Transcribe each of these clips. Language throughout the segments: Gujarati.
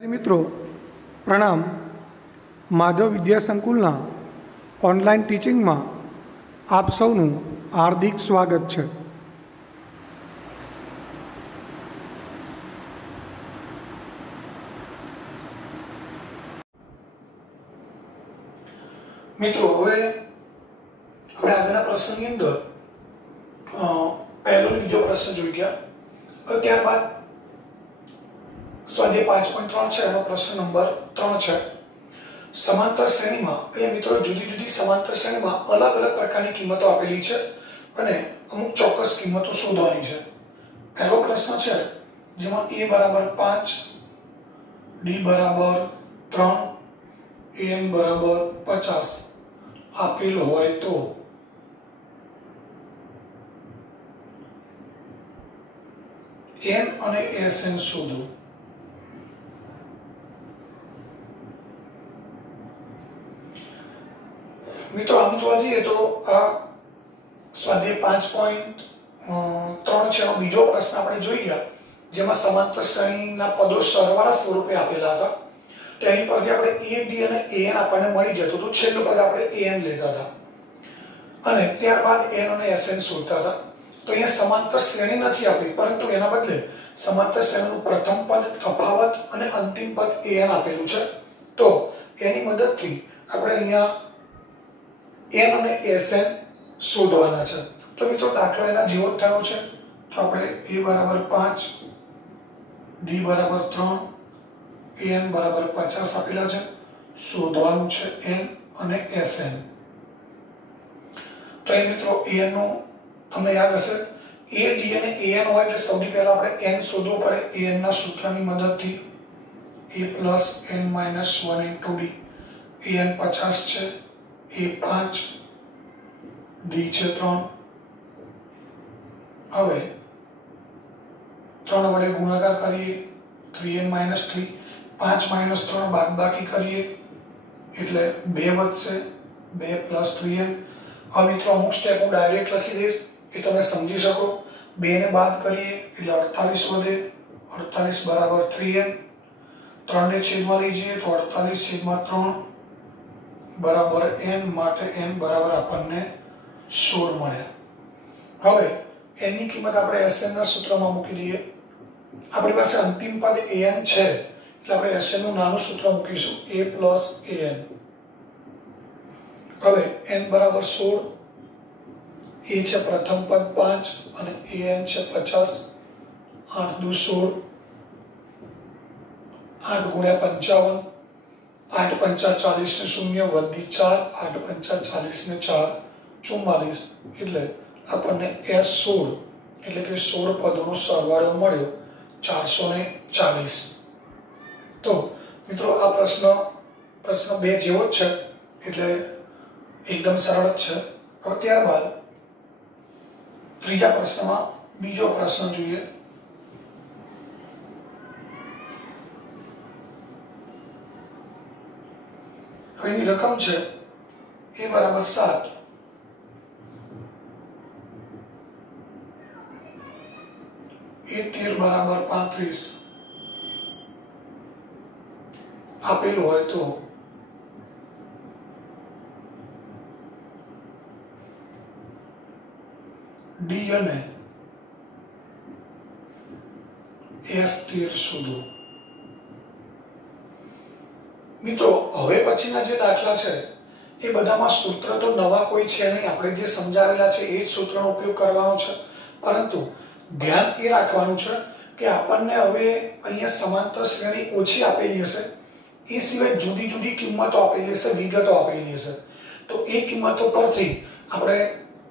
मित्रों प्रणाम। माधव विद्या संकुलना ऑनलाइन टीचिंग में आप सौનું हार्दिक स्वागत है। मित्रों हवे આપણે આગળના પ્રશ્નની અંદર પહેલો ને બીજો પ્રશ્ન જોઈ ગયા। હવે ત્યારબાદ स्वाध्याय 5.3 છે એનો પ્રશ્ન નંબર 3 છે। समांतर श्रेणी में અહીંયા મિત્રો જુદી જુદી समांतर श्रेणी में अलग अलग प्रकारनी किंमतो આપેલી છે અને અમુક ચોક્કસ કિંમતો શોધવાની છે। પહેલો પ્રશ્ન છે જેમાં a બરાબર 5 d બરાબર 3 an બરાબર 50 આપેલ હોય તો n અને sn શોધો। मित्रों आम जोवा जईए तो आ स्वाध्याय 5.3 છે એનો બીજો પ્રશ્ન આપણે જોઈ ગયા જેમાં સમાંતર શ્રેણીના પદો સરવાળા સ્વરૂપે આપેલા હતા। તેની પરથી આપણે a d અને an આપણને મળી જતું હતું। છેલ્લું પદ આપણે an લેતા હતા અને ત્યારબાદ n અને sn શોધતા હતા। તો અહીંયા સમાંતર શ્રેણી નથી આપી પરંતુ એના બદલે સમાંતર શ્રેણીનું પ્રથમ પદ તફાવત અને અંતિમ પદ an આપેલું છે। તો એની મદદથી આપણે અહીંયા n અને sn શોધવાના છે। તો મિત્રો દાખલો એના જેવો જ થયો છે। તો આપણે a બરાબર 5 d બરાબર 3 an બરાબર 50 આપેલા છે। શોધવાનું છે n અને sn। તો એ મિત્રો an નું તમને યાદ હશે a d અને an હોય એટલે સૌથી પહેલા આપણે n શોધવું પડે। an ના સૂત્રની મદદથી a + n - 1 * d an 50 છે a 5 d છે 3। હવે 3 વડે ગુણાકાર કરીએ 3n - 3 5 - 3 બાદબાકી કરીએ એટલે 2 વધશે 2 + 3n। હવે મિત્રો અમુક સ્ટેપ હું ડાયરેક્ટ લખી દઈશ એ તમે સમજી શકો। 2 ને બાદ કરીએ એટલે 48 વધે 48 બરાબર 3n। 3 ને છેદમાં લઈ જઈએ તો 48/3 बराबर n माटे n बराबर आपने 16 મળ્યા। હવે n ની કિંમત આપણે sn ના સૂત્રમાં મૂકી દઈએ। આપણી પાસે અંતિમ પદ an છે એટલે આપણે sn નું નાનું સૂત્ર મૂકીશું a + an। હવે n બરાબર 16 a છે પ્રથમ પદ 5 અને an છે 50 8 દુ 16 8 * 55 8 × 5 = 40 ને 0 વધી 4 8 × 5 = 40 ને 4 44 એટલે આપણને s16 એટલે કે 16 પદોનો સરવાળો મળ્યો 440। તો મિત્રો આ પ્રશ્ન 2 જેવો જ છે એટલે એકદમ સરળ જ છે। હવે ત્યારબાદ ત્રીજા પ્રશ્નમાં બીજો પ્રશ્ન જોઈએ। એની રકમ છે a બરાબર 7 a 13 બરાબર 35 આપેલું હોય તો d અને s13 શોધો। મિત્રો હવે પછીના જે દાખલા છે એ બધામાં સૂત્ર તો નવા કોઈ છે નહીં। આપણે જે સમજાવેલા છે એ જ સૂત્રનો ઉપયોગ કરવાનો છે પરંતુ ધ્યાન એ રાખવાનું છે કે આપણને હવે અહીંયા સમાંતર શ્રેણી ઓછી આપેલી હશે એ સિવાય જુદી જુદી કિંમતો આપેલી હશે વિગતો આપેલી હશે। તો એ કિંમતો પરથી આપણે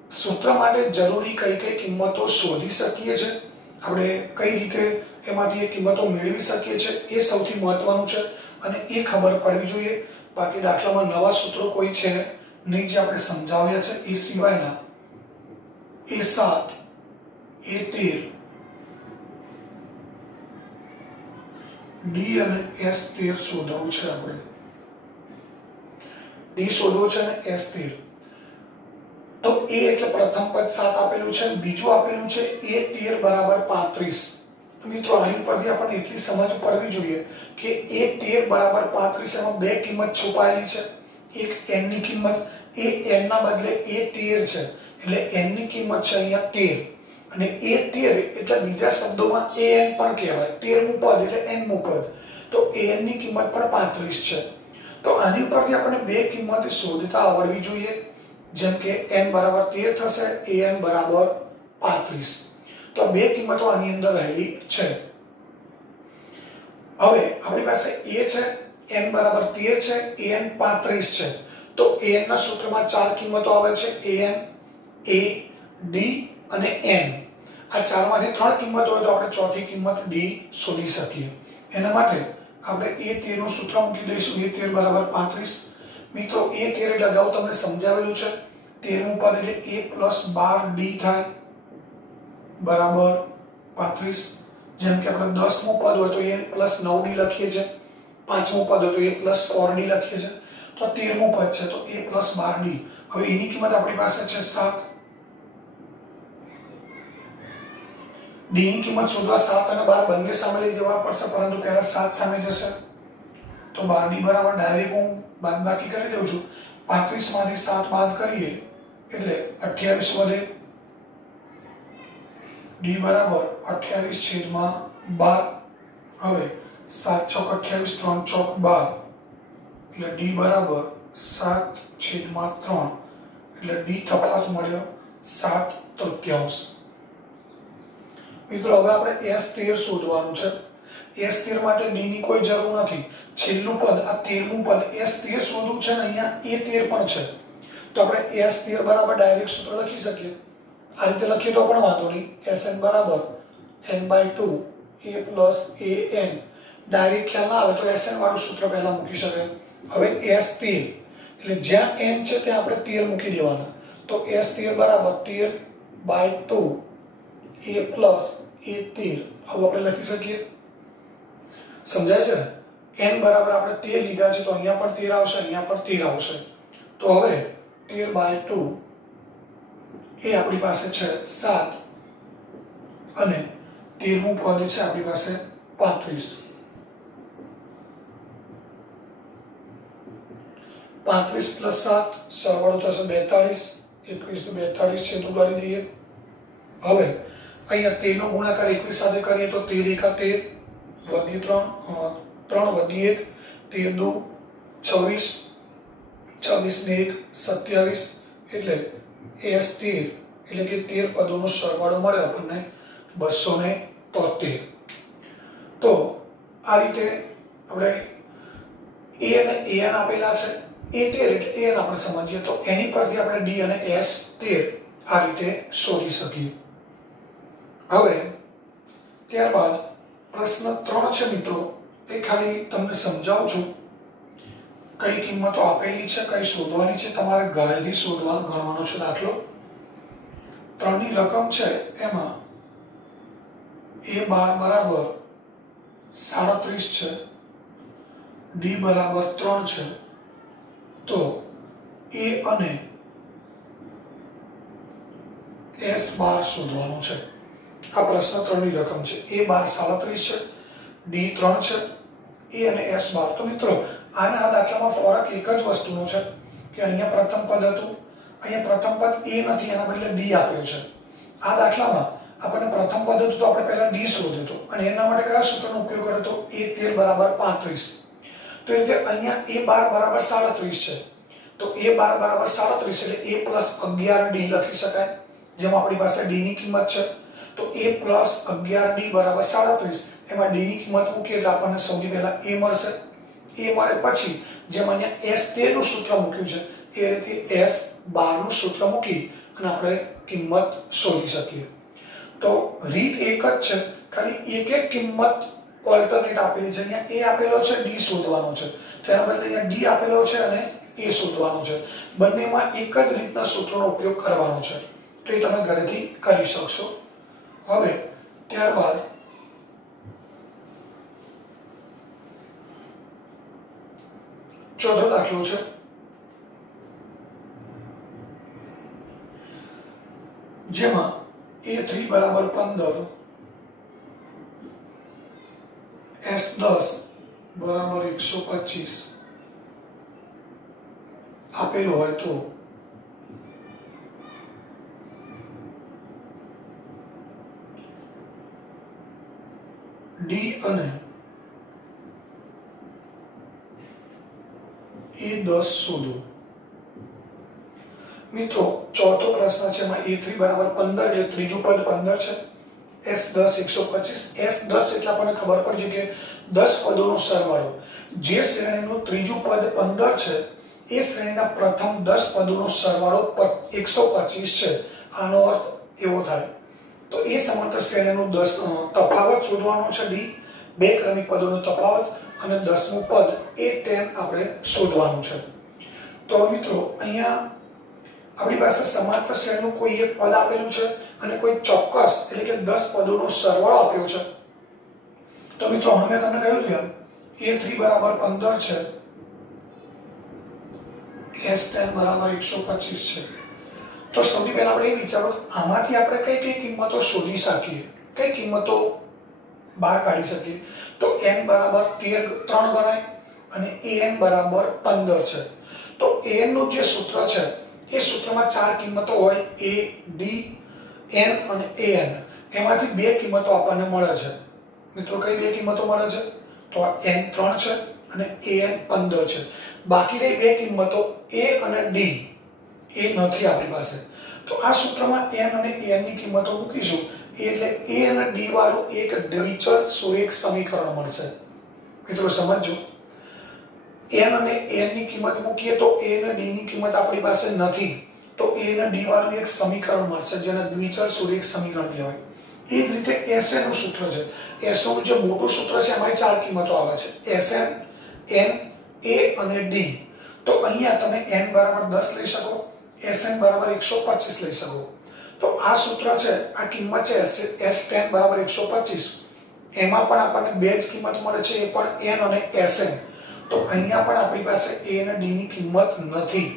સૂત્ર માટે જરૂરી કઈ કઈ કિંમતો શોધી શકીએ છીએ આપણે કઈ રીતે એમાંથી એ કિંમતો મેળવી શકીએ છીએ એ સૌથી મહત્વનું છે અને એ ખબર પડવી જોઈએ। બાકી દાખલામાં નવા સૂત્રો કોઈ છે નહીં જે આપણે સમજાવ્યા છે એ સિવાયના a7 a13 d અને s13 શોધવું છે। આપણે d શોધવું છે અને s13 તો a એટલે પ્રથમ પદ 7 આપેલું છે બીજું આપેલું છે a13 બરાબર 35। મિત્રો આની પરથી આપણને એટલી સમજ પડવી જોઈએ કે એ 13 બરાબર 35 એમાં બે કિંમત છુપાયેલી છે. એક n ની કિંમત, એ n ના બદલે એ 13 છે એટલે n ની કિંમત છે અહીંયા 13 અને એ 13 એટલે બીજા શબ્દોમાં an પણ કહેવાય, 13મું પદ એટલે nમું પદ, તો an ની કિંમત પણ 35 છે. તો આની ઉપરથી આપણે બે કિંમત શોધતા આવડવી જોઈએ, જેમ કે n બરાબર 13 થશે, an બરાબર 35. તો બે કિંમતો આની અંદર રહેલી છે. હવે આપણી પાસે a છે, n બરાબર 13 છે, an 35 છે. તો an ના સૂત્રમાં ચાર કિંમતો આવે છે, an, a, d અને n. આ ચારમાંથી ત્રણ કિંમત હોય તો આપણે ચોથી કિંમત d શોધી શકીએ. એના માટે આપણે a13 નું સૂત્ર મૂકી દઈશું, a13 બરાબર 35. મિત્રો a13 એટલે અગાઉ તમને સમજાવેલું છે, 13મું પદ એટલે a + 12d થાય બરાબર 35. જેમ કે આપણે 10મું પદ હોય તો a + 9d લખીએ છીએ, 5મું પદ હોય તો a + 4d લખીએ છીએ. તો 13મું પદ છે તો a + 12d. હવે એની કિંમત આપણી પાસે છે 7. d ની કિંમત શોધવા 7 અને 12 બંને સામે લઈ જવા પડશે, પરંતુ પહેલા 7 સામે જશે. તો 12d બરાબર ડાયરેક્ટ હું બાદબાકી કરી દઉં છું. 35 માંથી 7 બાદ કરીએ એટલે 28 વધે. d બરાબર 28/12. હવે 7 ચોક 28, 3 ચોક 12 એટલે d બરાબર 7/3 એટલે d તફાવત મળ્યો 7/3. મિત્રો હવે આપણે s13 શોધવાનું છે. s13 માટે d ની કોઈ જરૂર નથી. છેલ્લું પદ આ 13મું પદ s13 શોધવું છે ને અહીંયા a13 પણ છે. તો આપણે s13 બરાબર ડાયરેક્ટ સૂત્ર લખી શકીએ. આ રીતે લખીએ તો પણ વાંધો નહીં. sn બરાબર n/2 a + an. ડાયરેક્ટ ખ્યાલ ના આવે તો sn વાળું સૂત્ર પહેલા મૂકી શકાય. હવે s13 એટલે જ્યાં n છે ત્યાં આપણે 13 મૂકી દેવાના. તો s13 બરાબર 13/2 a + a13 આવું આપણે લખી શકીએ. સમજાય છે ને? n બરાબર આપણે 13 લીધા છે તો અહીંયા પણ 13 આવશે, અહીંયા પણ 13 આવશે. તો હવે 13/2 એ આપણી પાસે છે 7 અને 13મું પદ છે આપણી પાસે 35. 35 + 7 સરવાળો થશે 42. 21 નું 42 છેદું કરી દઈએ. હવે અહીંયા 13 નો ગુણાકાર 21 સાથે કરીએ તો 13 × 13 વધી 3 + 1 13 2 26, 26 ને 1 27 એટલે s13 એટલે કે 13 પદોનો સરવાળો મળ્યો આપણને 273. તો આ રીતે આપણે a અને an આપેલા છે. a13 એટલે an આપણે સમજીએ તો એની પરથી આપણે d અને s13 આ રીતે શોધી શકીએ. હવે ત્યારબાદ પ્રશ્ન 3 છે મિત્રો, એ ખાલી તમને સમજાવું છું. કઈ કિંમતો આપેલી છે, કઈ શોધવાની છે, તમારે ઘરેથી ગણવાનો છે દાખલો. 3 ની રકમ છે એમાં a12 બરાબર 37 છે, d બરાબર 3 છે. તો a અને s12 શોધવાનું છે. આ પ્રશ્ન 3 ની રકમ છે. a12 37 છે, d 3 છે, a અને s12. તો મિત્રો આના આ દાખલામાં ફરક એક જ વસ્તુનો છે કે અહીંયા પ્રથમ પદ હતું, અહીંયા પ્રથમ પદ a નથી, એના બદલે d આપ્યો છે. આ દાખલામાં આપણને પ્રથમ પદ હતું તો આપણે પહેલા d શોધ્યો હતો અને એના માટે કયા સૂત્રનો ઉપયોગ કર્યો હતો? a13 બરાબર 35. તો એ રીતે અહીંયા a12 બરાબર 37 છે. તો a12 બરાબર 37 એટલે a + 11d લખી શકાય. જેમાં આપણી પાસે d ની કિંમત છે તો a + 11d બરાબર 37. એમાં d ની કિંમત મૂકીએ એટલે આપણને સૌથી પહેલા a મળશે. a મળે પછી જેમ અહીંયા s13 નું સૂત્ર મૂક્યું છે એ રીતે s12 નું સૂત્ર મૂકી અને આપણે કિંમત શોધી શકીએ. તો રીત એક જ છે, ખાલી એક એક કિંમત ઓલ્ટરનેટ આપેલી છે. અહીંયા a આપેલો છે, d શોધવાનો છે. તેના બદલે અહીંયા d આપેલો છે અને a શોધવાનો છે. બંનેમાં એક જ રીતના સૂત્રનો ઉપયોગ કરવાનો છે. તો એ તમે ઘરેથી કરી શકશો. હવે ત્યારબાદ ચોથો દાખલો છે. જેમાં a3 બરાબર 15, S10 બરાબર 125 આપેલું હોય તો D અને A10 શોધો। મિત્રો ચોથો પ્રશ્ન છે એમાં A3 બરાબર 15 એટલે ત્રીજું પદ 15 છે, S10 125, S10 એટલે આપણને ખબર પડી કે 10 પદોનો સરવાળો, જે શ્રેણીનું ત્રીજું પદ 15 છે એ શ્રેણીના પ્રથમ 10 પદોનો સરવાળો 125 છે। આનો અર્થ એવો થાય તો એ સમાંતર શ્રેણીનું 10 તફાવત શોધવાનો છે D, બે ક્રમિક પદોનો તફાવત, અને 10મું પદ A10 આપણે શોધવાનું છે। તો મિત્રો અહીંયા આપણી પાસે સમાંતર શ્રેણીનું કોઈ એક પદ આપેલું છે અને કોઈ ચોક્કસ એટલે કે 10 પદોનો સરવાળો આપ્યો છે। તો મિત્રો હમણાં મેં તમને કહ્યું હતું A3 બરાબર 15 છે, S10 બરાબર 125 છે। તો સૌથી પહેલા આપણે એ વિચારો આમાંથી આપણે કઈ કઈ કિંમતો શોધી શકીએ, કઈ કિંમતો બહાર કાઢી શકીએ। તો n બરાબર 3 ગણાય અને an બરાબર 15 છે। તો an નું જે સૂત્ર છે એ સૂત્રમાં ચાર કિંમતો હોય, a, d, n અને an। એમાંથી બે કિંમતો આપણને મળે છે। મિત્રો કઈ બે કિંમતો મળે છે? તો આ n 3 છે અને an 15 છે। બાકી રહી બે કિંમતો a અને d, એ નથી આપણી પાસે। તો આ સૂત્રમાં n અને an ની કિંમતો મૂકીશું એટલે a અને d વાળું એક દ્વિચલ સુરેખ સમીકરણ મળશે। મિત્રો સમજો, n અને an ની કિંમત મૂકીએ તો a અને d ની કિંમત આપણી પાસે નથી, તો a અને d વાળું એક સમીકરણ મળશે જેને દ્વિચલ સુરેખ સમીકરણ કહેવાય। એ જ રીતે Sn નું સૂત્ર છે, Sn નું જે મોટું સૂત્ર છે એમાં ચાર કિંમતો આવે છે, Sn, n, a અને d। તો અહીંયા તમે n બરાબર 10 લઈ શકો, Sn બરાબર 125 લઈ શકો। તો આ સૂત્ર છે, આ કિંમત છે S10 બરાબર 125, એમાં પણ આપણને બે જ કિંમત મળે છે, એ પણ n અને Sn। તો અહીંયા પણ આપણી પાસે a અને d ની કિંમત નથી,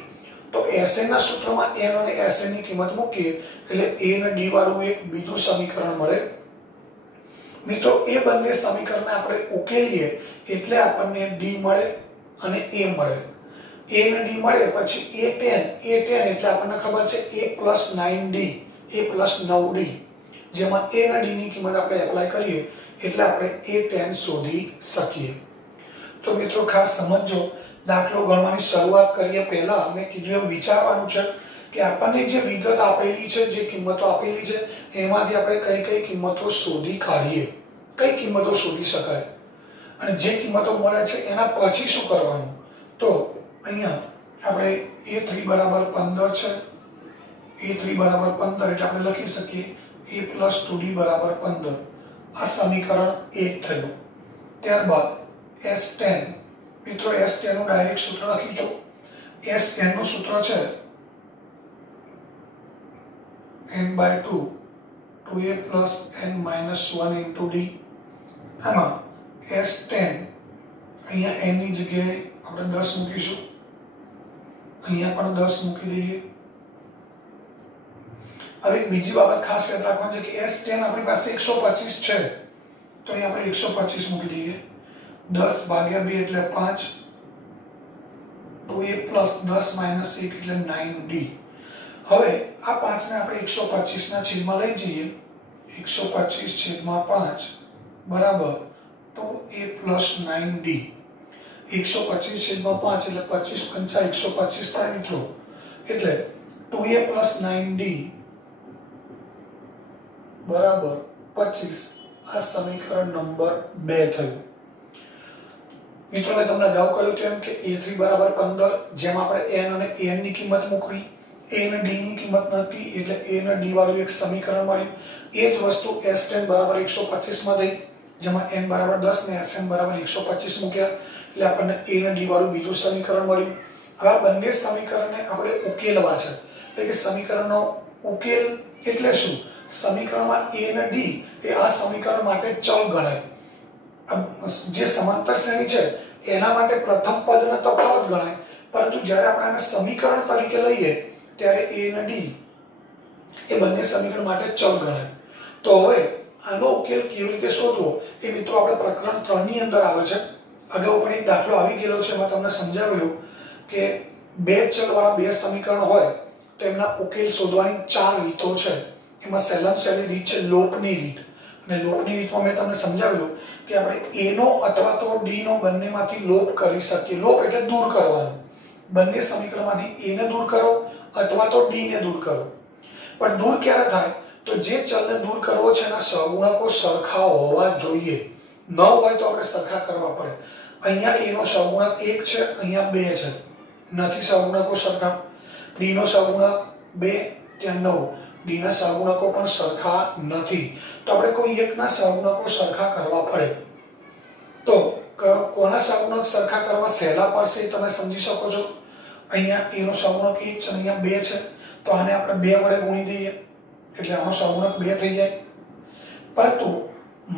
તો Sn ના સૂત્રમાં n અને Sn ની કિંમત મૂકીએ એટલે a અને d વાળું એક બીજું સમીકરણ મળે। મિત્રો એ બંને સમીકરણને આપણે ઉકેલીએ એટલે આપણને d મળે અને a મળે। a અને d મળે પછી A10 એટલે આપણને ખબર છે a + 9d, a + 9d, જેમાં a અને d ની કિંમત આપણે એપ્લાય કરીએ એટલે આપણે A10 શોધી શકીએ। તો મિત્રો ખાસ સમજો, દાખલો ગણવાની શરૂઆત કરીએ પહેલા મેં કીધું એમ વિચારવાનું છે કે આપણને જે વિગત આપેલી છે, જે કિંમતો આપેલી છે એમાંથી આપણે કઈ કઈ કિંમતો શોધી કાઢીએ, કઈ કિંમતો શોધી શકાય અને જે કિંમતો મળે છે એના પછી શું કરવાનું। તો અહીંયા આપણે A3 બરાબર 15 છે, A3 બરાબર 15 એટલે આપણે લખી શકીએ a + 2d બરાબર 15। આ સમીકરણ 1 થયું। ત્યારબાદ S10, મિત્રો S10 નું ડાયરેક્ટ સૂત્ર લખી દો। S10 નું સૂત્ર છે n/2 2a + n - 1 * d। આમાં S10 અહીંયા n ની જગ્યાએ આપણે 10 મૂકીશું, અહીંયા પણ 10 મૂકી દઈએ। હવે બીજી બાબત ખાસ યાદ રાખવાની છે કે S10 આપણી પાસે 125 છે, તો અહીંયા આપણે 125 મૂકી દઈએ। 10 ભાગ્યા 2 એટલે 5, 2a + 10 - 1 એટલે 9d। હવે આ 5 ને આપણે 125 ના છેદમાં લઈ જઈએ, 125/5 બરાબર 2a + 9d। 125/5 એટલે 25 × 5 125 થાય મિત્રો, એટલે 2a + 9d બરાબર 25। આ સમીકરણ નંબર 2 થયું। મિત્રો મેં તમને અગાઉ કહ્યું તેમ કે A3 બરાબર 15, જેમ આપણે n અને an ની કિંમત મૂકવી, a અને d ની કિંમત નથી એટલે a અને d વાળું એક સમીકરણ મળ્યું। એ જ વસ્તુ S10 બરાબર 125 માં થઈ, જેમાં n બરાબર 10 ને Sn બરાબર 125 મૂક્યા એટલે આપણને a અને d વાળું બીજું સમીકરણ મળ્યું। હવે આ બંને સમીકરણને આપણે ઉકેલવા છે, એટલે કે સમીકરણનો ઉકેલ એટલે શું? સમીકરણમાં a અને d એ આ સમીકરણ માટે ચલ ગણાય। જે સમાંતર શ્રેણી છે એના માટે પ્રથમ પદનો તફાવત ગણાય, પરંતુ જ્યારે આપણે આને સમીકરણ તરીકે લઈએ ત્યારે a અને d એ બંને સમીકરણ માટે ચલ ગણાય। તો હવે આનો ઉકેલ કેવી રીતે શોધવો એ મિત્રો આપણે પ્રકરણ 3 ની અંદર આવે છે. અગાઉ પણ એક દાખલો આવી ગયેલો છે, એમાં તમને સમજાવ્યું કે બે ચલવાળા બે સમીકરણ હોય તો એમના ઉકેલ શોધવાની 4 રીતો છે. એમાં સહેલામાં સહેલી રીત છે લોપની રીત. અને લોપની રીતમાં મેં તમને સમજાવ્યું કે આપણે a નો અથવા તો d નો બંનેમાંથી લોપ કરી શકીએ. લોપ એટલે દૂર કરવાનું. બંને સમીકરણમાંથી a ને દૂર કરો અથવા તો d ને દૂર કરો. પણ દૂર ક્યારે થાય? તો જે ચલને દૂર કરવો છે એના સહગુણકો સરખા હોવા જોઈએ. ન હોય તો આપણે સરખા કરવા પડે. અહીંયા a નો સહગુણક 1 છે, અહીંયા 2 છે. નથી સહગુણકો સરખા. d નો સહગુણક 2, ત્યાં 9. d ના સહગુણકો પણ સરખા નથી. તો આપણે કોઈ એકના સહગુણકો સરખા કરવા પડે. તો કોના સહગુણક સરખા કરવા સહેલા પડશે તમે સમજી શકો છો. અહીંયા a નો સહગુણક 1 છે, અહીંયા 2 છે. તો આને આપણે 2 વડે ગુણી દઈએ એટલે આનો સહગુણક 2 થઈ જાય. પરંતુ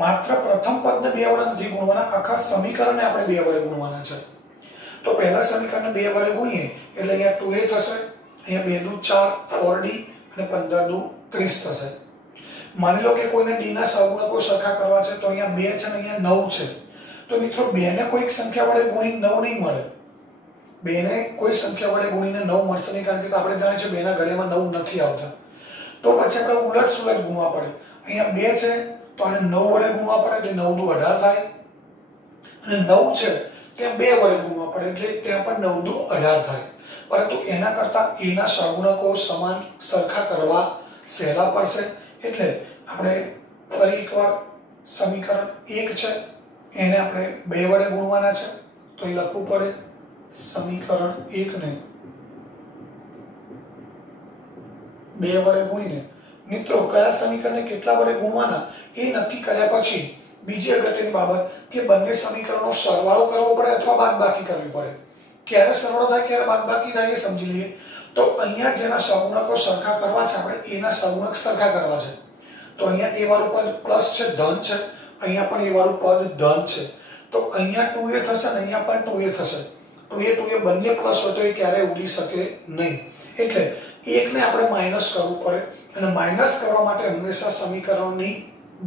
માત્ર પ્રથમ પદને 2 વડે નથી ગુણવાના, આખા સમીકરણને આપણે 2 વડે ગુણવાના છે. તો પહેલા સમીકરણને 2 વડે ગુણીએ એટલે અહીંયા 2a થશે, અહીંયા 2 દુ 4 4d અને 15 દુ 30 થશે. માની લો કે કોઈને d ના સહગુણકો સરખા કરવા છે તો અહીંયા 2 છે અને અહીંયા 9 છે. તો મિત્રો 2 ને કોઈક સંખ્યા વડે ગુણીને 9 નહીં મળે. 2 ને કોઈ સંખ્યા વડે ગુણીને 9 મળશે નહીં, કારણ કે આપણે જાણીએ છીએ 2 ના ગળેમાં 9 નથી આવતા. તો પછી આપણે ઉલટ સુલટ ગુણવા પડે. અહીંયા 2 છે તો આને 9 વડે ગુણવા પડે એટલે 9 દુ 18 થાય. અને 9 છે ત્યાં 2 વડે ગુણવા પડે એટલે ત્યાં પણ 9 દુ 18 થાય. પરંતુ એના કરતા a ના સહગુણકો સમાન સરખા કરવા સહેલા પડશે. એટલે આપણે ફરી એકવાર સમીકરણ 1 છે એને આપણે 2 વડે ગુણવાના છે. તો એ લખવું પડે સમીકરણ 1 ને 2 વડે ગુણીને મિત્રો કયા સમીકરણને કેટલા વડે ગુણવાના એ નક્કી કર્યા પછી બીજી અગત્યની બાબત કે બંને સમીકરણનો સરવાળો કરવો પડે અથવા બાદબાકી કરવી પડે. ક્યારે સરવાળો થાય ક્યારે બાદબાકી થાય એ સમજી લઈએ. તો અહીંયા જેના સહગુણકો સરખા કરવા છે આપણે a ના સહગુણક સરખા કરવા છે. તો અહીંયા a વાળું પદ પ્લસ છે, ધન છે. અહીંયા પણ a વાળું પદ ધન છે. તો અહીંયા 2a થશે અને અહીંયા પણ 2a થશે. 2a બંને પ્લસ હોય તો એ ક્યારેય ઉડી શકે નહીં. એટલે 1 ને આપણે માઈનસ કરવું પડે અને માઈનસ કરવા માટે હંમેશા સમીકરણની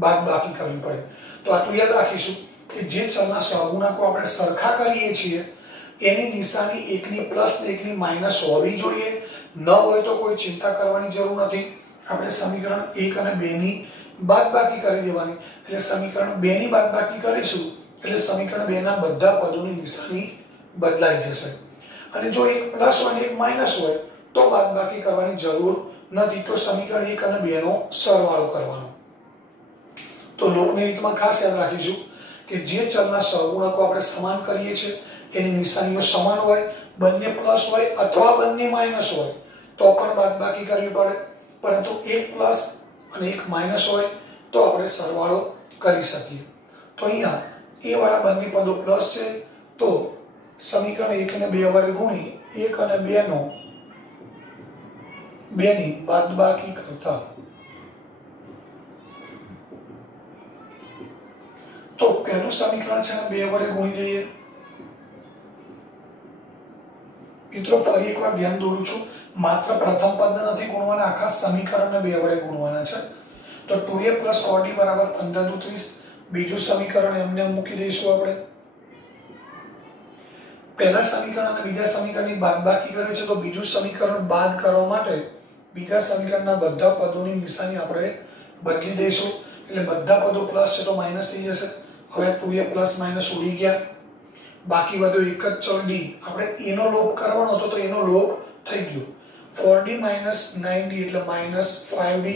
બાદબાકી કરવી પડે. તો આટલું યાદ રાખીશું કે જે ચલના સહગુણકો આપણે સરખા કરીએ છીએ એની નિશાની 1 ની પ્લસ ને 1 ની માઈનસ હોવી જોઈએ. ન હોય તો કોઈ ચિંતા કરવાની જરૂર નથી. આપણે સમીકરણ 1 અને 2 ની બાદબાકી કરી દેવાની. એટલે સમીકરણ 2 ની બાદબાકી કરીશું એટલે સમીકરણ 2 ના બધા પદોની નિશાની બદલાઈ જશે. અને જો એક પ્લસ હોય અને એક માઈનસ હોય તો બાદબાકી કરવાની જરૂર નથી. તો સમીકરણ 1 અને 2 નો સરવાળો કરવાનો. તો લોપની રીતમાં ખાસ યાદ રાખીશું કે જે ચલના સહગુણકો આપણે સમાન કરીએ છીએ એની નિશાનીઓ સમાન હોય, બંને પ્લસ હોય અથવા બંને માઈનસ હોય તો પણ બાદબાકી કરવી પડે. પરંતુ એક પ્લસ અને એક માઈનસ હોય તો આપણે સરવાળો કરી શકીએ. તો અહીંયા a વાળા બંને પદો પ્લસ છે તો સમીકરણ 1 ને 2 વડે ગુણી 1 અને 2 નો 2 ની બાદબાકી કરતા તો પહેલું સમીકરણ છે 2 વડે ગુણી દઈએ. મિત્રો ફરી એકવાર ધ્યાન દોરું છું, માત્ર પ્રથમ પદને નથી ગુણવાના, આખા સમીકરણને 2 વડે ગુણવાના છે. તો 2a 4d બરાબર 15 દુ 30. બીજું સમીકરણ એમને મૂકી દઈશું આપણે. પહેલા સમીકરણ અને બીજા સમીકરણની બાદબાકી કરવી છે તો બીજું સમીકરણ બાદ કરવા માટે બીજા સમીકરણના બધા પદોની નિશાની આપણે બદલી દઈશું. એટલે બધા પદો પ્લસ છે તો માઈનસ થઈ જશે. હવે 2a પ્લસ માઈનસ ઉડી ગયા. બાકી વધુ એક જ ચલ d. આપણે a નો લોપ કરવાનો હતો તો એનો લોપ થઈ ગયો. 4d minus 9d એટલે minus 5d.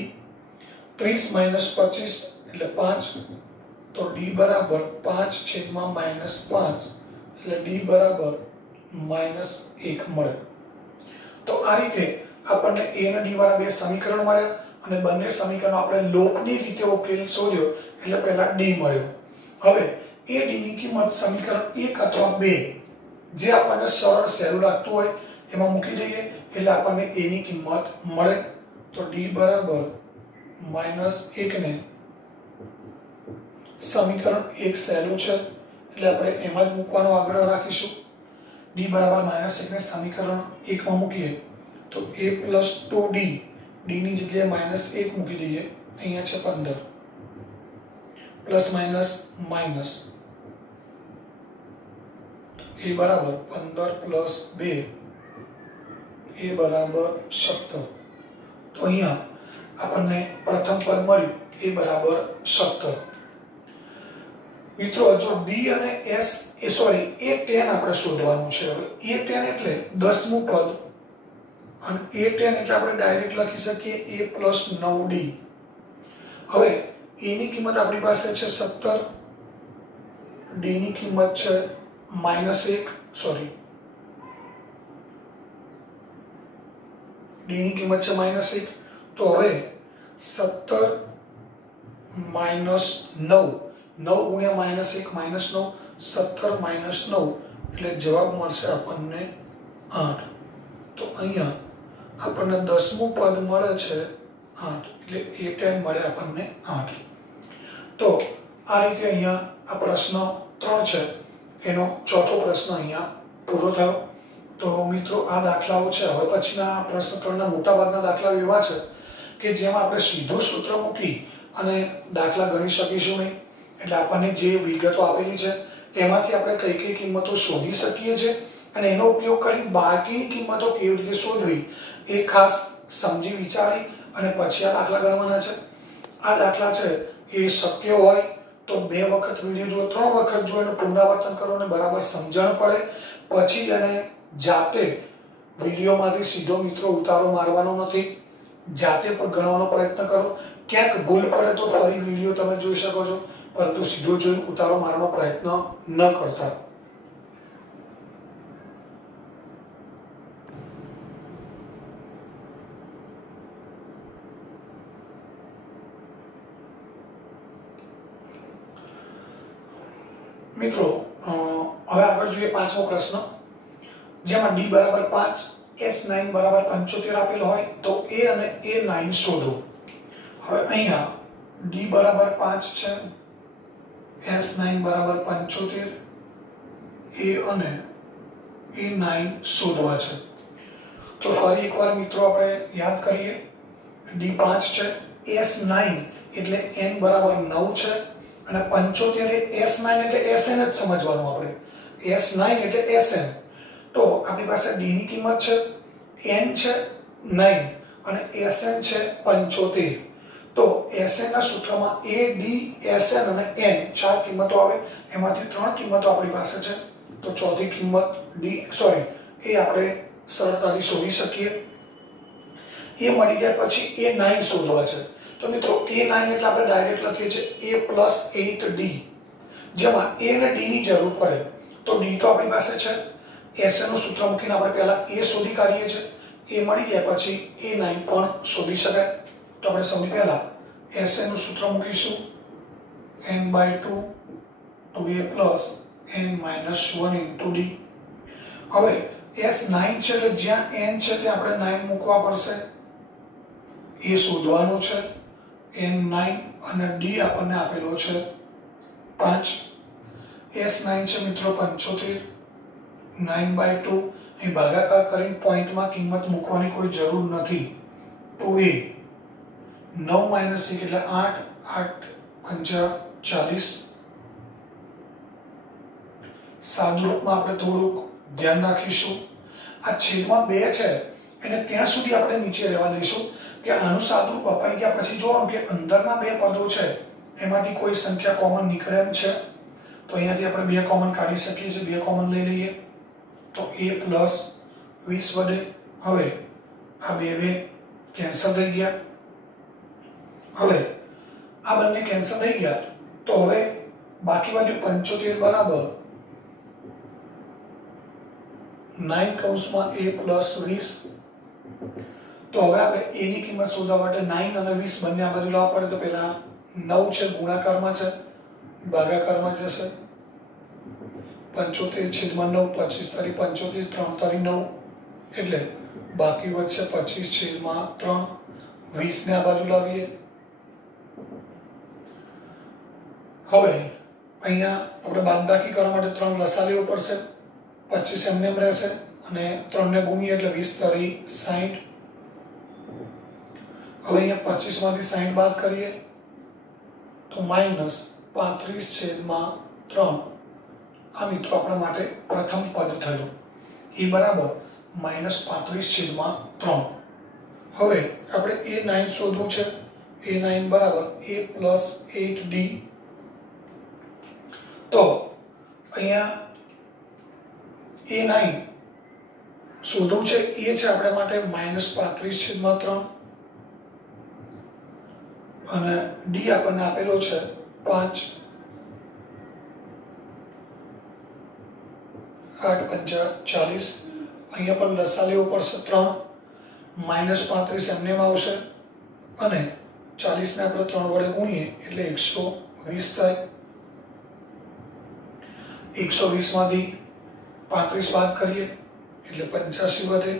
30 minus 25 એટલે 5. તો d બરાબર 5 છેદમાં minus 5 એટલે d બરાબર -1 મળે. તો આ રીતે આપણને a અને d વાળા બે સમીકરણ મળ્યા અને બંને સમીકરણો આપણે લોપની રીતે ઉકેલ શોધ્યો એટલે પહેલા d મળ્યો. હવે a d ની કિંમત સમીકરણ 1 અથવા 2 જે આપણને સરળ સહેલું લાગતું હોય એમાં મૂકી દઈએ એટલે આપણને a ની કિંમત મળે. તો d બરાબર -1 ને સમીકરણ 1 સહેલું છે એટલે આપણે એમાં જ મૂકવાનો આગ્રહ રાખીશું. d બરાબર -1 ને સમીકરણ 1 માં મૂકીએ તો a + 2d d ની જગ્યાએ -1 મૂકી દઈએ. અહીંયા છે 15. प्लस माइनस माइनस ए बराबर 15 प्लस 2 ए बराबर 17। तो अहींया આપણને પ્રથમ પદ મળ્યું એ બરાબર 17। મિત્રો જો ડી અને એસ એ 10 આપણે શોધવાનું છે। હવે એ 10 એટલે 10મું પદ અને એ 10 એટલે આપણે ડાયરેક્ટ લખી શકીએ a + 9d। હવે a ની કિંમત આપણી પાસે છે 17, d ની કિંમત છે -1 સોરી d ની કિંમત છે -1। તો હવે 17 - 9 9 ગુણ્યા -1 -9 17 - 9 એટલે જવાબ મળશે આપણને 8। તો અહીંયા આપણને 10મું પદ મળે છે 8 એટલે એ 10 મળે આપણને 8। તો આ રીતે અહીંયા આ પ્રશ્ન 3 છે એનો ચોથો પ્રશ્ન અહીંયા પૂરો થયો। તો મિત્રો આ દાખલાઓ છે। હવે પછીના પ્રશ્ન 3ના મોટાભાગના દાખલાઓ એવા છે કે જેમાં આપણે સીધું સૂત્ર મૂકી અને દાખલા ગણી શકીશું નહીં। એટલે આપણને જે વિગતો આપેલી છે એમાંથી આપણે કઈ કઈ કિંમતો શોધી શકીએ છીએ અને એનો ઉપયોગ કરી બાકીની કિંમતો કેવી રીતે શોધવી એ ખાસ સમજી વિચારી અને પછી આ દાખલા ગણવાના છે। આ દાખલા છે એ શક્ય હોય તો 2 વખત વિડિયો જુઓ, 3 વખત જુઓ, એનું પુનરાવર્તન કરો અને બરાબર સમજણ પડે પછી એને જાતે વિડિયોમાંથી સીધો મિત્રો ઉતારો મારવાનો નથી, જાતે પણ ગણવાનો પ્રયત્ન કરો। ક્યાંક ભૂલ પડે તો ફરી વિડિયો તમે જોઈ શકો છો, પરંતુ સીધો જોઈને ઉતારો મારવાનો પ્રયત્ન ન કરતા। મિત્રો હવે આગળ જોઈએ 5મો પ્રશ્ન, જેમાં d બરાબર 5, s9 બરાબર 75 આપેલ હોય તો a અને a9 શોધો। હવે અહીંયા d બરાબર 5 છે, s9 બરાબર 75, a અને a9 શોધવા છે। તો ફરી એકવાર મિત્રો આપણે યાદ કરીએ, d 5 છે, s9 એટલે n બરાબર 9 છે અને 75 એ s9 એટલે sn જ સમજવાનું આપણે, s9 એટલે sn। તો આપણી પાસે d ની કિંમત છે, n છે 9 અને sn છે 75। તો sn ના સૂત્રમાં a d sn અને n 4 કિંમતો આવે, એમાંથી 3 કિંમતો આપણી પાસે છે। તો ચોથી કિંમત એ આપણે સરળતાથી શોધી શકીએ। એ મળી ગયા પછી a9 શોધવા છે। તો મિત્રો a9 એટલે આપણે ડાયરેક્ટ લખીએ છીએ a + 8d, જેમાં a અને d ની જરૂર પડે। તો d તો આપણી પાસે છે, sn નું સૂત્ર મૂકીને આપણે પહેલા a શોધી કાઢીએ છીએ, a મળી ગયા પછી a9 પણ શોધી શકાય। તો આપણે સૌથી પહેલા sn નું સૂત્ર મૂકીશું, n/2 2a + n - 1 * d। હવે s9 છે એટલે જ્યાં n છે ત્યાં આપણે 9 મૂકવા પડશે, a શોધવાનું છે n9 અને d આપણને આપેલો છે 5। s9 છે મિત્રો 75, 9/2 અહીં ભાગાકાર કરીને પોઈન્ટમાં કિંમત મૂકવાની કોઈ જરૂર નથી। 2a 9 - 1 એટલે 8, 8 × 5 = 40। સાદુરૂપમાં આપણે થોડુંક ધ્યાન રાખીશું, આ છેદમાં 2 છે એને ત્યાં સુધી આપણે નીચે રહેવા દઈશું કે આનું સાદુરૂપ અપાઈ ગયા પછી જોવાનું કે અંદરના 2 પદો છે એમાંથી કોઈ સંખ્યા કોમન નીકળે એમ છે। તો અહીંયાથી આપણે 2 કોમન કાઢી શકીએ છીએ, 2 કોમન લઈ લઈએ તો a + 20 વધે। હવે આ 2 કેન્સલ થઈ ગયા। હવે આ બંને કેન્સલ થઈ ગયા તો હવે બાકી બાજુ 75 બરાબર 9 કૌંસમાં a + 20। તો હવે આપણે a ની કિંમત શોધવા માટે 9 અને 20 બંને આ બાજુ લાવવા પડે। તો પહેલા 9 છે ગુણાકારમાં છે, ભાગાકારમાં જશે, 75/9 25 તારી 75 3 તારી 9 એટલે બાકી વધશે 25/3। 20 ને આ બાજુ લાવીએ। હવે અહીંયા આપણે બાદબાકી કરવા માટે 3 લસા લેવો પડશે, 25 એમને એમ રહેશે અને 3 ને ગુણીએ એટલે 20 તારી 60। હવે અહીંયા 25 માંથી 60 બાદ કરીએ તો -25 35/3 આ મિત્રો આપણા માટે પ્રથમ પદ થયું એ બરાબર -35/3. હવે આપણે a9 શોધવું છે. a9 બરાબર a + 8d. તો અહીંયા a9 શોધવું છે એ છે આપણા માટે -35/3 અને d આપણને આપેલો છે 5. 8 × 5 = 40. અહીંયા પણ લસા લેવો પડશે 3. -35 એમને આવશે અને 40 ને આપણે 3 વડે ગુણીએ એટલે 120 થાય. 120 માંથી 35 બાદ કરીએ એટલે 85 વધે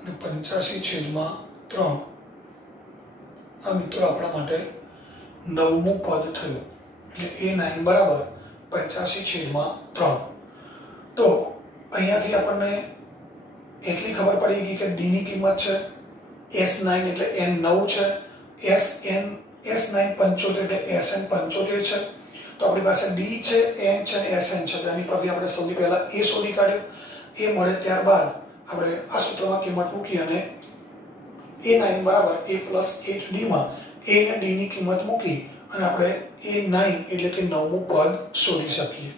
અને 85/3 આ મિત્રો આપણા માટે 9મું પદ થયું. એટલે a9 બરાબર 85/3. તો અહીંયાથી આપણને એટલી ખબર પડી ગઈ કે d ની કિંમત છે s9 એટલે n9 છે, s9 75 એટલે sn 75 છે. તો આપણી પાસે d છે, n છે અને sn છે. તેની પરથી આપણે સૌથી પહેલા a શોધી કાઢ્યો. એ મળે ત્યારબાદ આપણે આ સૂત્રમાં કિંમત મૂકી અને a9 બરાબર a + 8d માં a અને d ની કિંમત મૂકી અને આપણે a9 એટલે કે 9મું પદ શોધી શકીએ.